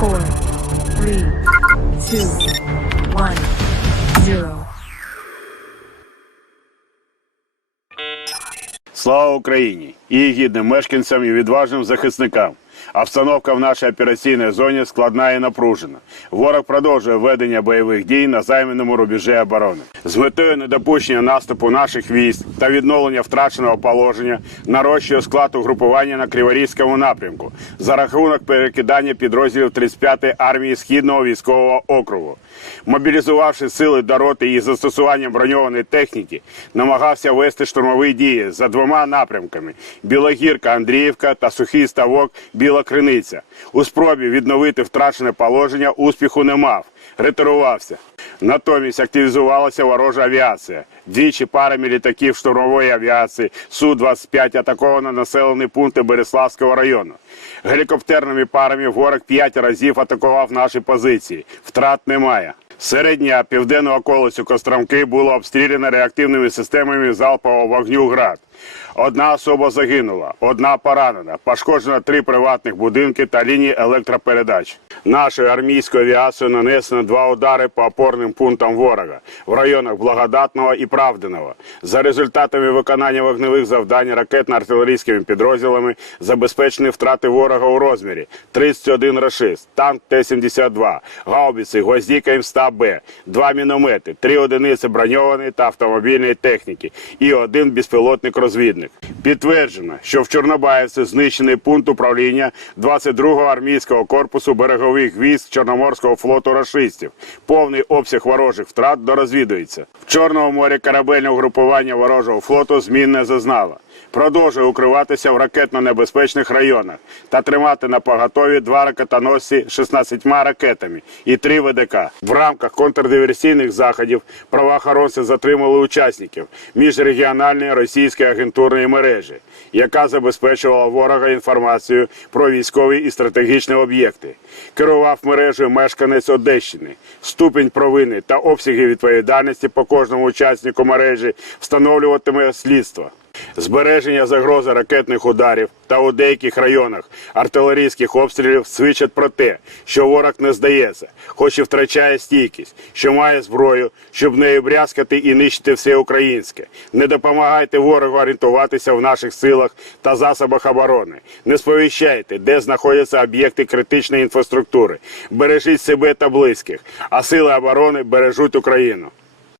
four, three, two, one, Слава Україні і гідним мешканцям і відважним захисникам. Обстановка в нашій операційній зоні складна і напружена. Ворог продовжує ведення бойових дій на займаному рубежі оборони з метою недопущення наступу наших військ та відновлення втраченого положення, нарощує склад угрупування на Криворізькому напрямку за рахунок перекидання підрозділів 35-ї армії східного військового округу. Мобілізувавши сили до роти і застосуванням броньованої техніки, намагався вести штурмові дії за двома напрямками: Білогірка, Андріївка та Сухий Ставок згоріла криниця. У спробі відновити втрачене положення успіху не мав, ретирувався. Натомість активізувалася ворожа авіація. Двічі парами літаків штурмової авіації Су-25 атаковано населені пункти Береславського району. Гелікоптерними парами ворог п'ять разів атакував наші позиції. Втрат немає. Середня південного околицю Костромки було обстріляно реактивними системами залпового вогню ГРАД. Одна особа загинула, одна поранена, пошкоджено три приватних будинки та лінії електропередач. Нашою армійською авіацією нанесено два удари по опорним пунктам ворога в районах Благодатного і Правдиного. За результатами виконання вогневих завдань ракетно-артилерійськими підрозділами забезпечені втрати ворога у розмірі 31 рашист, танк Т-72, гаубіці Гвоздіка М100Б, два міномети, три одиниці броньованої та автомобільної техніки і один безпілотник розвитку розвідник. Підтверджено, що в Чорнобаївці знищений пункт управління 22-го армійського корпусу берегових військ Чорноморського флоту рашистів. Повний обсяг ворожих втрат дорозвідується. В Чорному морі корабельне угрупування ворожого флоту змін не зазнало. Продовжує укриватися в ракетно-небезпечних районах та тримати на поготові два ракетоносці 16 ракетами і три ВДК. В рамках контрдиверсійних заходів правоохоронці затримали учасників міжрегіональної російської агентурної мережі мережі, яка забезпечувала ворога інформацію про військові і стратегічні об'єкти, керував мережею мешканець Одещини. Ступінь провини та обсяги відповідальності по кожному учаснику мережі встановлюватиме слідство збереження загрози ракетних ударів та у деяких районах артилерійських обстрілів свідчать про те, що ворог не здається, хоч і втрачає стійкість, що має зброю, щоб нею брязкати і нищити все українське. Не допомагайте ворогу орієнтуватися в наших силах та засобах оборони. Не сповіщайте, де знаходяться об'єкти критичної інфраструктури. Бережіть себе та близьких, а сили оборони бережуть Україну.